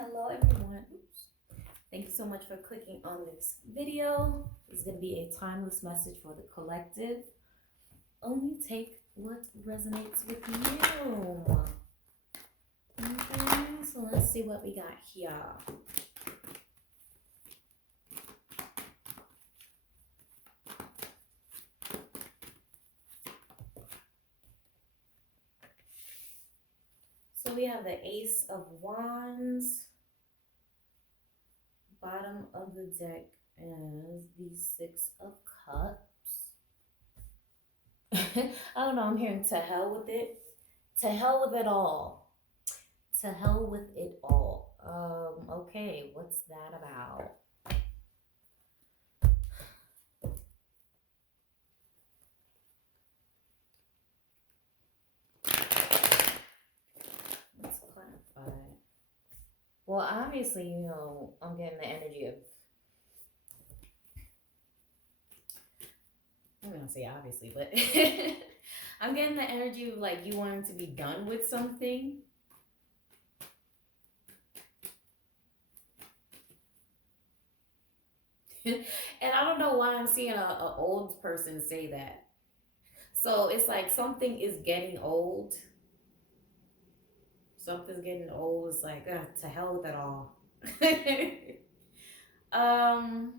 Hello everyone. Oops. Thank you so much for clicking on this video. It's going to be a timeless message for the collective. Only take what resonates with you. Okay, so let's see what we got here. So we have the Ace of Wands. Bottom of the deck is the Six of Cups. I don't know, I'm hearing to hell with it. To hell with it all. To hell with it all. Okay, what's that about? Let's clarify. Well, obviously, I'm getting the energy of, I'm gonna say obviously, but I'm getting the energy of like you wanting to be done with something. And I don't know why I'm seeing a old person say that. So it's like something is getting old. Something's getting old. It's like, to hell with it all. um,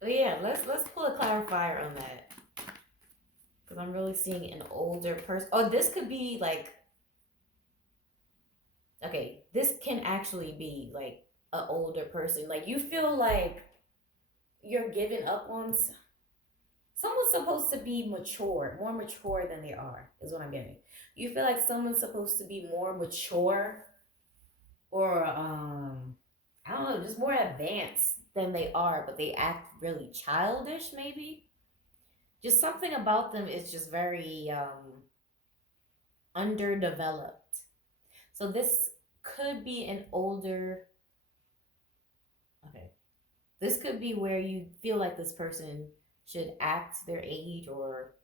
but yeah, let's pull a clarifier on that. Because I'm really seeing an older person. Oh, this could be like, okay, this can actually be like an older person. Like you feel like you're giving up on someone's supposed to be mature, more mature than they are, is what I'm getting. You feel like someone's supposed to be more mature or I don't know, just more advanced than they are, but they act really childish maybe. Just something about them is just very underdeveloped. So this could be an older, okay. This could be where you feel like this person should act their age, or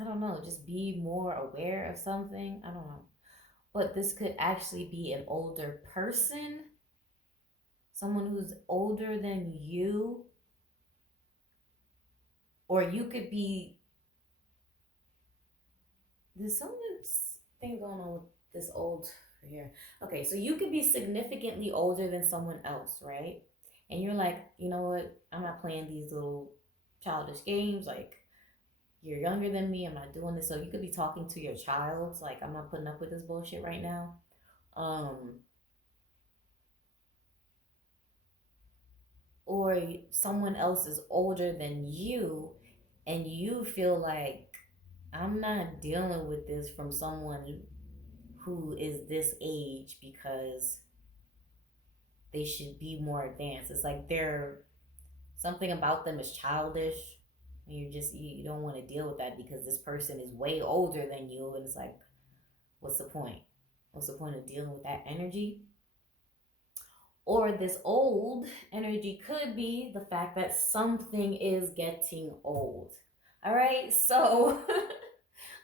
I don't know, just be more aware of something. I don't know. But this could actually be an older person, someone who's older than you, or you could be, there's something going on with this old here. Okay, so you could be significantly older than someone else, right? And you're like, you know what? I'm not playing these little childish games. Like, you're younger than me. I'm not doing this. So you could be talking to your child. Like, I'm not putting up with this bullshit right now. Or someone else is older than you, and you feel like, I'm not dealing with this from someone who is this age because they should be more advanced. It's like they're, something about them is childish. And you don't want to deal with that because this person is way older than you, and it's like, what's the point? What's the point of dealing with that energy? Or this old energy could be the fact that something is getting old. All right, so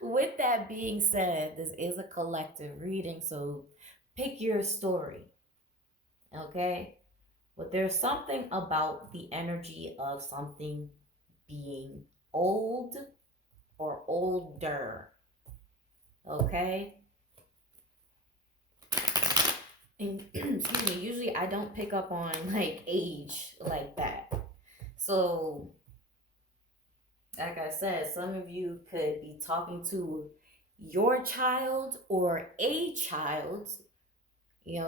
with that being said, this is a collective reading, so pick your story, okay? But there's something about the energy of something being old or older, okay? And excuse me, usually I don't pick up on like age like that. So, like I said, some of you could be talking to your child or a child,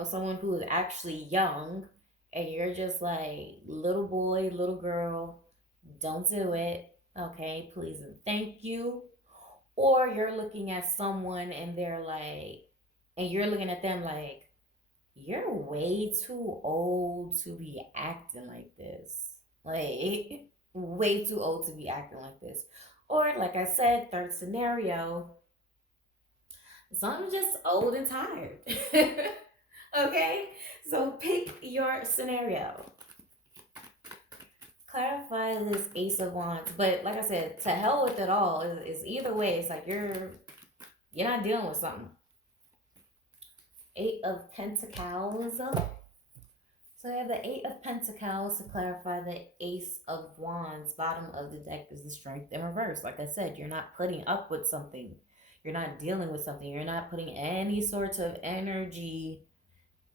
someone who is actually young, and you're just like, little boy, little girl, don't do it. Okay, please and thank you. Or you're looking at someone and they're like, and you're looking at them like, you're way too old to be acting like this. Like, way too old to be acting like this. Or, like I said, third scenario, someone's just old and tired. Okay? So pick your scenario. Clarify this Ace of Wands. But like I said, to hell with it all is either way. It's like you're not dealing with something. Eight of Pentacles. So I have the Eight of Pentacles to clarify. The Ace of Wands. Bottom of the deck is the Strength in reverse. Like I said, you're not putting up with something. You're not dealing with something. You're not putting any sort of energy,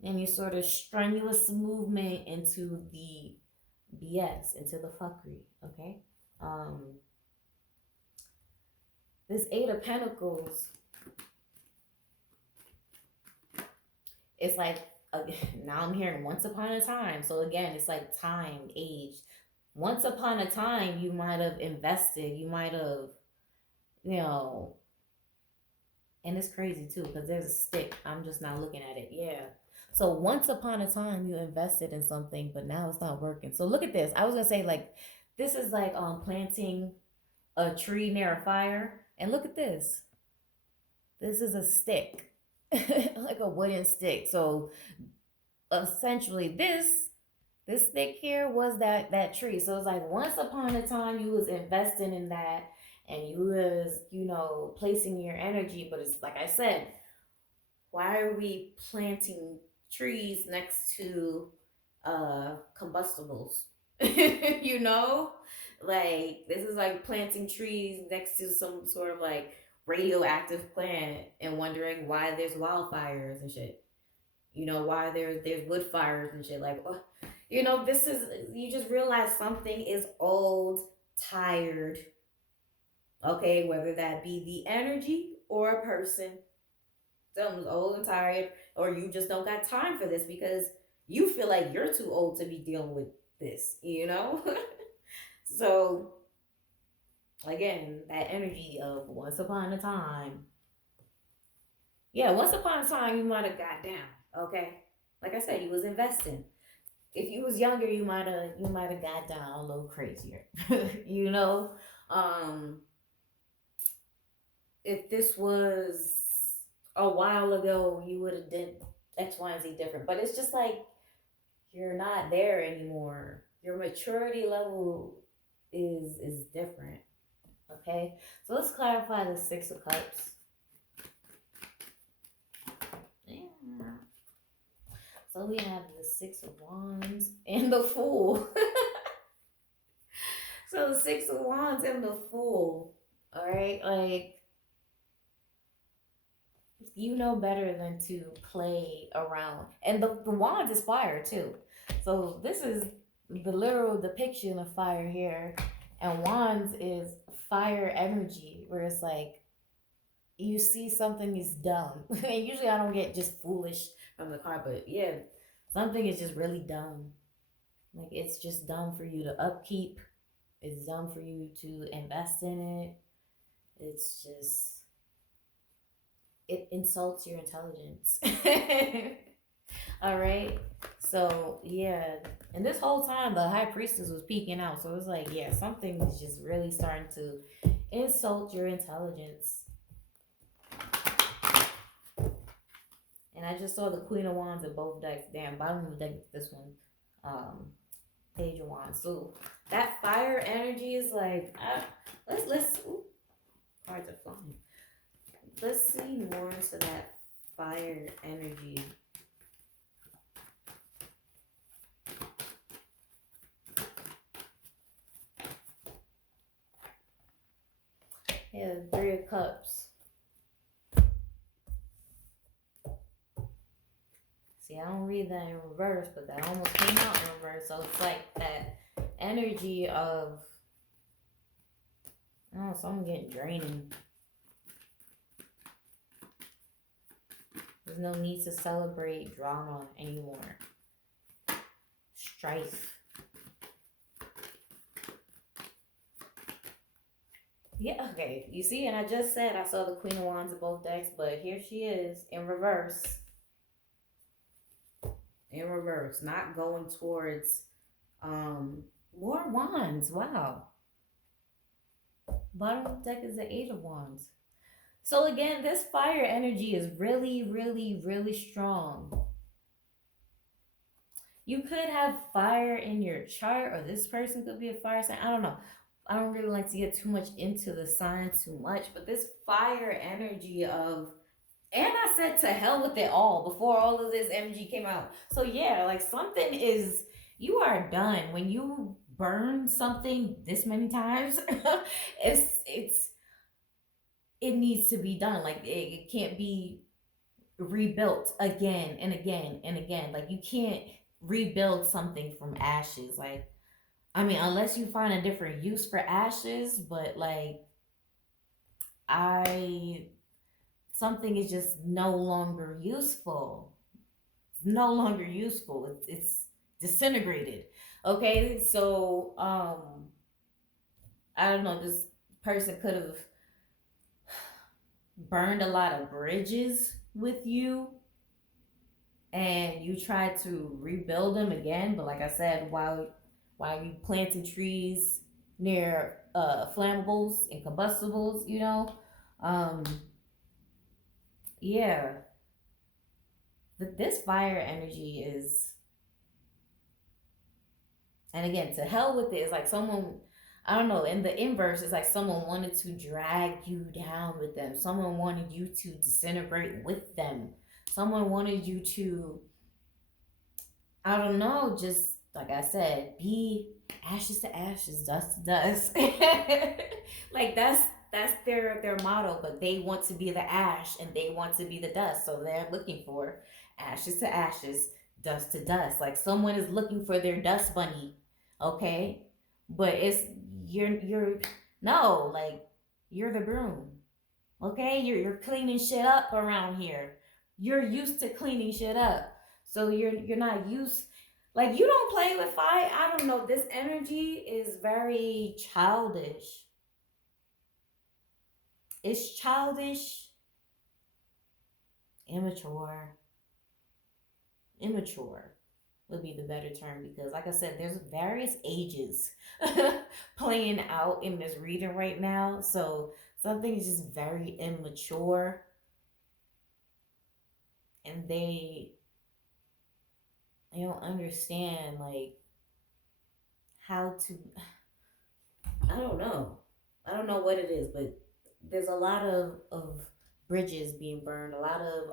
any sort of strenuous movement into the BS, into the fuckery. Okay? This Eight of Pentacles, it's like, now I'm hearing once upon a time. So again, it's like time, age. Once upon a time, you might have invested. You might have, you know, and it's crazy too because there's a stick. I'm just not looking at it. Yeah. So once upon a time, you invested in something, but now it's not working. So look at this. I was gonna say like, this is like planting a tree near a fire, and look at this. This is a stick. Like a wooden stick. So essentially this stick here was that tree. So it's like once upon a time you was investing in that and you was, you know, placing your energy, but it's like I said, why are we planting trees next to combustibles? You know? Like this is like planting trees next to some sort of like radioactive plant and wondering why there's wildfires and shit. You know, why there's wood fires and shit. Like, you know, this is, you just realize something is old, tired. Okay, whether that be the energy or a person, something's old and tired, or you just don't got time for this because you feel like you're too old to be dealing with this. You know, so again, that energy of once upon a time. Yeah, once upon a time you might have got down. Okay, like I said, you was investing. If you was younger, you might have got down a little crazier. You know, um, if this was a while ago, you would have did X, Y, and Z different. But it's just like you're not there anymore. Your maturity level is different. Okay, so let's clarify the Six of Cups. Yeah. So we have the Six of Wands and the Fool. So the Six of Wands and the Fool. All right, like you know better than to play around. And the wands is fire too. So this is the literal depiction of fire here. And wands is fire energy, where it's like you see something is dumb. And usually I don't get just foolish from the card, but yeah, something is just really dumb. Like it's just dumb for you to upkeep. It's dumb for you to invest in it. It's just, it insults your intelligence. All right. So yeah, and this whole time the high priestess was peeking out. So it's like, yeah, something is just really starting to insult your intelligence. And I just saw the Queen of Wands in both decks. Damn, bottom of the deck, this one, Page of Wands. So that fire energy is like, let's. Ooh, cards are flying. Let's see more into that fire energy. Yeah, Three of Cups. See, I don't read that in reverse, but that almost came out in reverse. So it's like that energy of, oh, something getting draining. There's no need to celebrate drama anymore. Strife. Yeah, okay. You see, and I just said I saw the Queen of Wands in both decks, but here she is in reverse. In reverse, not going towards more wands. Wow. Bottom of the deck is the Eight of Wands. So again, this fire energy is really, really, really strong. You could have fire in your chart, or this person could be a fire sign. I don't know. I don't really like to get too much into the sign too much, but this fire energy of, and I said to hell with it all before all of this energy came out. So yeah, like something is, you are done when you burn something this many times. It's it needs to be done. Like it can't be rebuilt again and again and again. Like you can't rebuild something from ashes. Like I mean, unless you find a different use for ashes, but like I something is just no longer useful. It's no longer useful. It's disintegrated. Okay, so I don't know. This person could have burned a lot of bridges with you, and you tried to rebuild them again. But like I said, while you planting trees near flammables and combustibles, um, yeah, this fire energy is, and again, to hell with it. It's like someone, I don't know, in the inverse, it's like someone wanted to drag you down with them. Someone wanted you to disintegrate with them. Someone wanted you to, I don't know, just like I said, be ashes to ashes, dust to dust. Like that's their motto, but they want to be the ash and they want to be the dust. So they're looking for ashes to ashes, dust to dust. Like someone is looking for their dust bunny, okay? But it's you're no, like you're the broom. Okay? You're cleaning shit up around here. You're used to cleaning shit up. So you're not used, like you don't play with fire. I don't know. This energy is very childish. It's childish, immature. Immature would be the better term because like I said, there's various ages playing out in this reading right now. So something is just very immature, and they don't understand like how to, I don't know. I don't know what it is, but there's a lot of bridges being burned, a lot of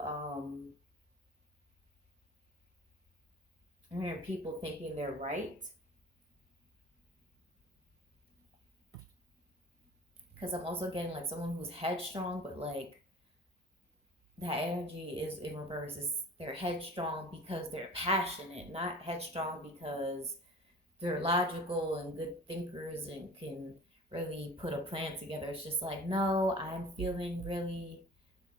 I hear people thinking they're right, because I'm also getting like someone who's headstrong, but like that energy is in reverse. Is they're headstrong because they're passionate, not headstrong because they're logical and good thinkers and can really put a plan together. It's just like, no, I'm feeling really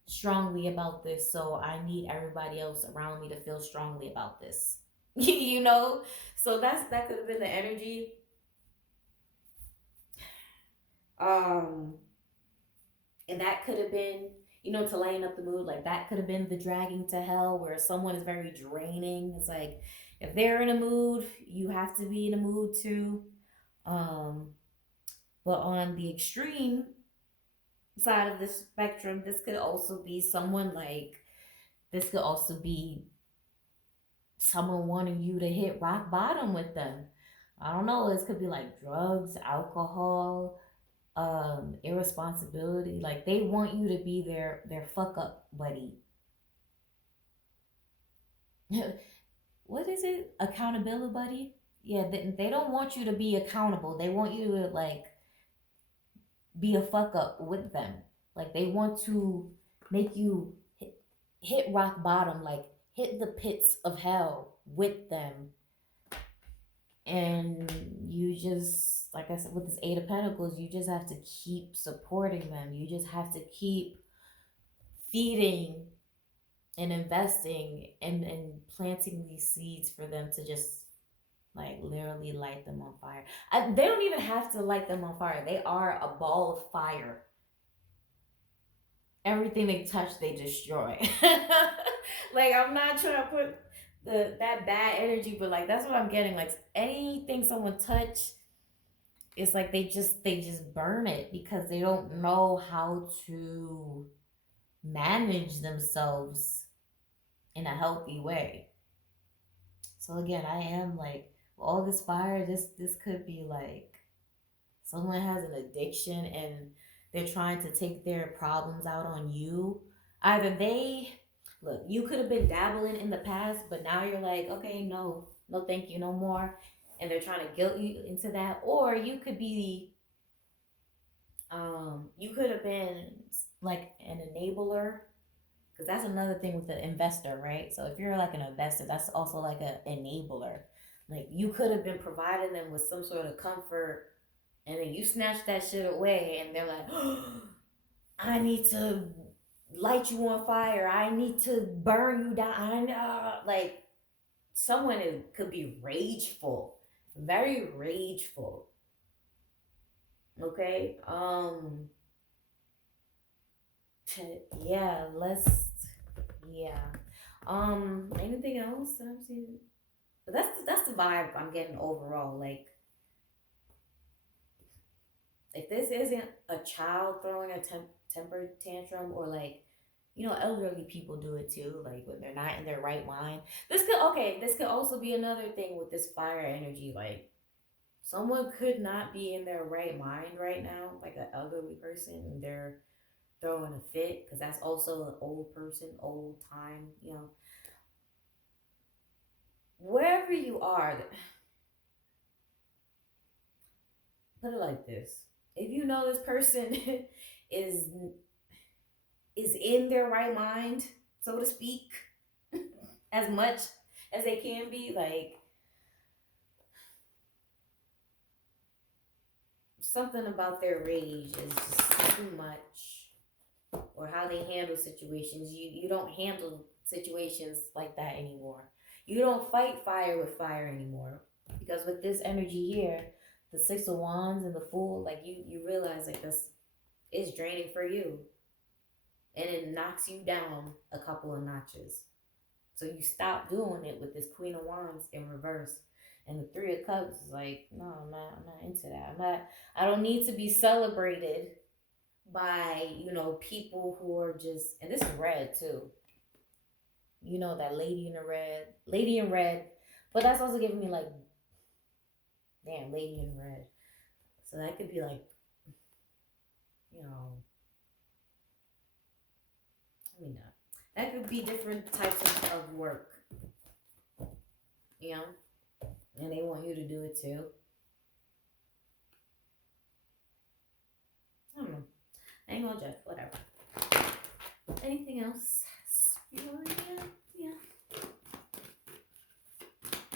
strongly about this, so I need everybody else around me to feel strongly about this. you know? So that could have been the energy. Um and that could have been, to lighten up the mood, like that could have been the dragging to hell where someone is very draining. It's like if they're in a mood, you have to be in a mood too. Um but on the extreme side of the spectrum, this could also be someone like, this could also be someone wanting you to hit rock bottom with them. I don't know, this could be like drugs, alcohol, irresponsibility. Like they want you to be their fuck up buddy. What is it? Accountability buddy? Yeah, they don't want you to be accountable. They want you to like be a fuck up with them. Like they want to make you hit rock bottom, like hit the pits of hell with them. And you just, like I said, with this Eight of Pentacles, you just have to keep supporting them. You just have to keep feeding and investing and planting these seeds for them to just like literally light them on fire. They don't even have to light them on fire. They are a ball of fire. Everything they touch, they destroy. Like I'm not trying to put that bad energy, but like that's what I'm getting. Like anything someone touch, it's like they just burn it because they don't know how to manage themselves in a healthy way. So again, I am like all this fire. This could be like someone has an addiction and they're trying to take their problems out on you. Either they Look, you could have been dabbling in the past, but now you're like, okay, no, no, thank you, no more. And they're trying to guilt you into that. Or you could be, you could have been like an enabler, because that's another thing with the investor, right? So if you're like an investor, that's also like an enabler. Like you could have been providing them with some sort of comfort, and then you snatch that shit away, and they're like, I need to light you on fire. I need to burn you down. I know, like someone could be rageful, very rageful. Okay. Yeah. Let's. Yeah. Anything else that I'm seeing? But that's the vibe I'm getting overall. Like, if this isn't a child throwing a temper tantrum, or like, elderly people do it too, like when they're not in their right mind. This could also be another thing with this fire energy. Like, someone could not be in their right mind right now, like an elderly person, and they're throwing a fit, because that's also an old person, old time, wherever you are. Put it like this: if you know this person is is in their right mind, so to speak, as much as they can be, like, something about their rage is just too much, or how they handle situations. You don't handle situations like that anymore. You don't fight fire with fire anymore, because with this energy here, the Six of Wands and the Fool, like you realize like this is draining for you, and it knocks you down a couple of notches. So you stop doing it with this Queen of Wands in reverse. And the Three of Cups is like, no, I'm not into that. I don't need to be celebrated by, people who are just, and this is red too. That lady in red. But that's also giving me like, damn, lady in red. So that could be like, you know, I mean, that could be different types of work, you know, and they want you to do it too. I don't know. I ain't gonna judge. Whatever. Anything else? Yeah.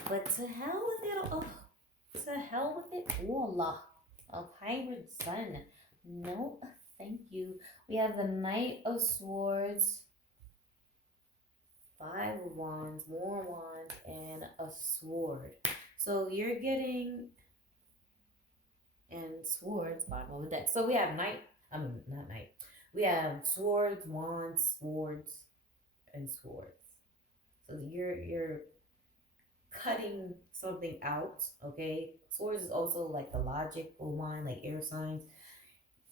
But to hell with it. Oh, to hell with it all. Okay, we're done. No, thank you. We have the Knight of Swords, Five of Wands, more Wands, and a Sword. So you're getting, and Swords, bottom of the deck. So we have Knight, not Knight. We have Swords, Wands, Swords, and Swords. So you're cutting something out, okay? Swords is also like the logical one, like air signs.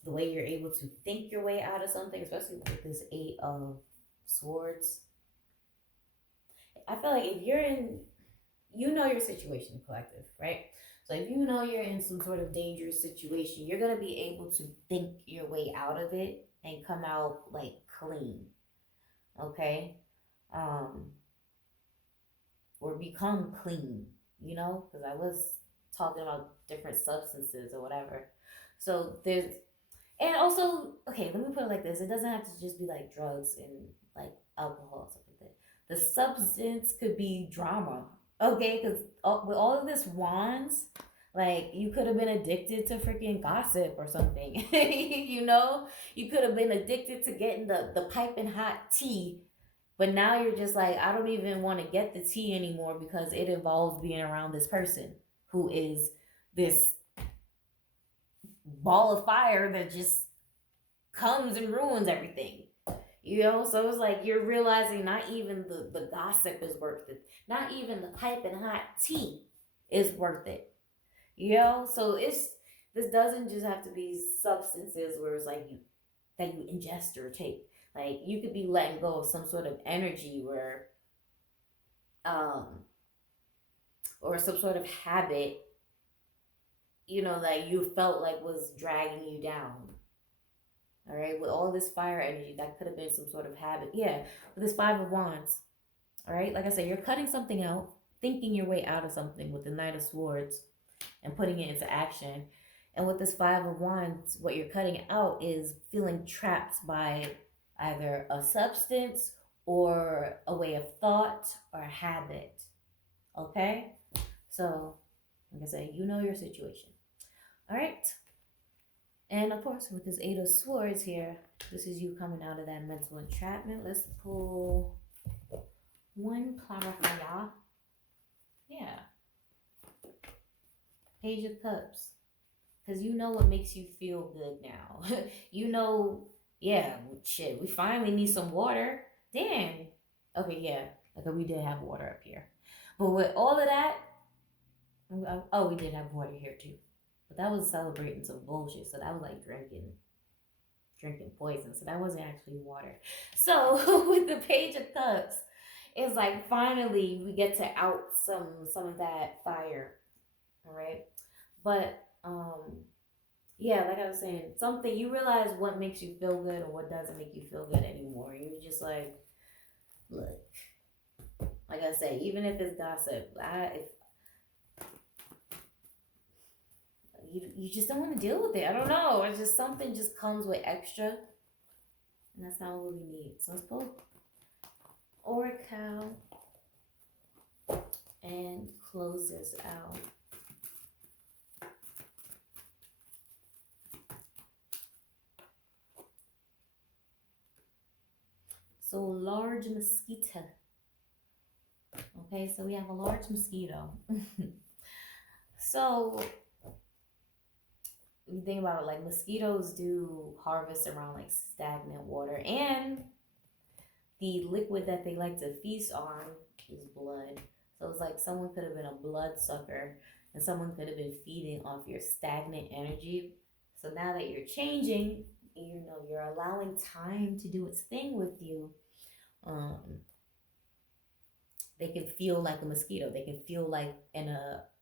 The way you're able to think your way out of something, especially with this Eight of Swords. I feel like if you're in, your situation, collective, right? So if you know you're in some sort of dangerous situation, you're going to be able to think your way out of it and come out like clean, okay? Or become clean, because I was talking about different substances or whatever. So there's, and also, okay, let me put it like this: it doesn't have to just be like drugs and like alcohol, stuff like that. The substance could be drama, okay? Because with all of this wands, like you could have been addicted to freaking gossip or something. You could have been addicted to getting the piping hot tea, but now you're just like, I don't even want to get the tea anymore because it involves being around this person who is this ball of fire that just comes and ruins everything. So it's like you're realizing not even the gossip is worth it. Not even the piping hot tea is worth it. So this doesn't just have to be substances where it's like that you ingest or take. Like you could be letting go of some sort of energy where or some sort of habit, that you felt like was dragging you down. All right, with all this fire energy, that could have been some sort of habit. Yeah, with this Five of Wands. All right, like I said, you're cutting something out, thinking your way out of something with the Knight of Swords and putting it into action. And with this Five of Wands, what you're cutting out is feeling trapped by either a substance or a way of thought or a habit. Okay? So, like I said, you know your situation. All right? And of course, with this Eight of Swords here, this is you coming out of that mental entrapment. Let's pull one clarifier. Yeah. Page of Cups. Because you know what makes you feel good now. You know, yeah, shit, we finally need some water. Damn. Okay, yeah. Okay, we did have water up here. But with all of that, oh, we did have water here too. But that was celebrating some bullshit. So that was like drinking poison. So that wasn't actually water. So with the Page of Cups, it's like finally we get to out some of that fire. All right. But yeah, like I was saying, something you realize what makes you feel good and what doesn't make you feel good anymore. You're just like, look, like I say, even if it's gossip, if you just don't want to deal with it. I don't know. It's just something just comes with extra, and that's not what we need. So let's pull Oracle and close this out. So large mosquito. Okay, so we have a large mosquito. So you think about it, like mosquitoes do harvest around like stagnant water, and the liquid that they like to feast on is blood. So it's like someone could have been a blood sucker and someone could have been feeding off your stagnant energy. So now that you're changing, you know, you're allowing time to do its thing with you. Um, they can feel like a mosquito. They can feel like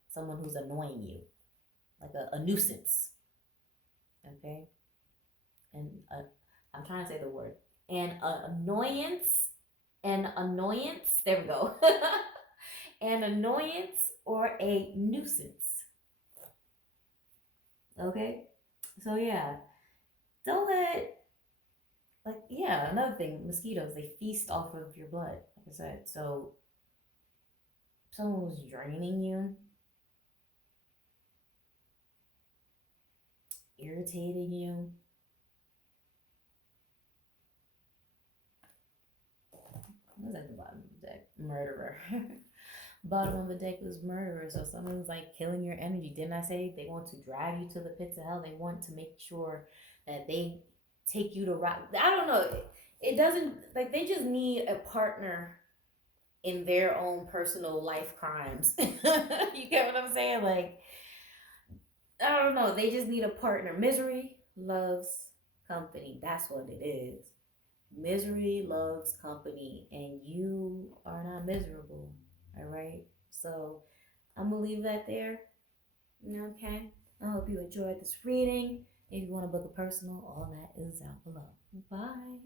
someone who's annoying you, like a nuisance. Okay, and I'm trying to say the word and annoyance. There we go. An annoyance or a nuisance. Okay, so yeah, don't let another thing, mosquitoes, they feast off of your blood, like I said. So if someone was draining you, irritating you, what's at the bottom of the deck? Murderer. Bottom of the deck was murderer. So someone's like killing your energy. Didn't I say they want to drag you to the pits of hell? They want to make sure that they take you to rock. I don't know. It doesn't, like, they just need a partner in their own personal life crimes. You get what I'm saying? Like, I don't know. They just need a partner. Misery loves company. That's what it is. Misery loves company, and you are not miserable. All right. So I'm gonna leave that there. Okay. I hope you enjoyed this reading. If you want to book a personal, all that is out below. Bye.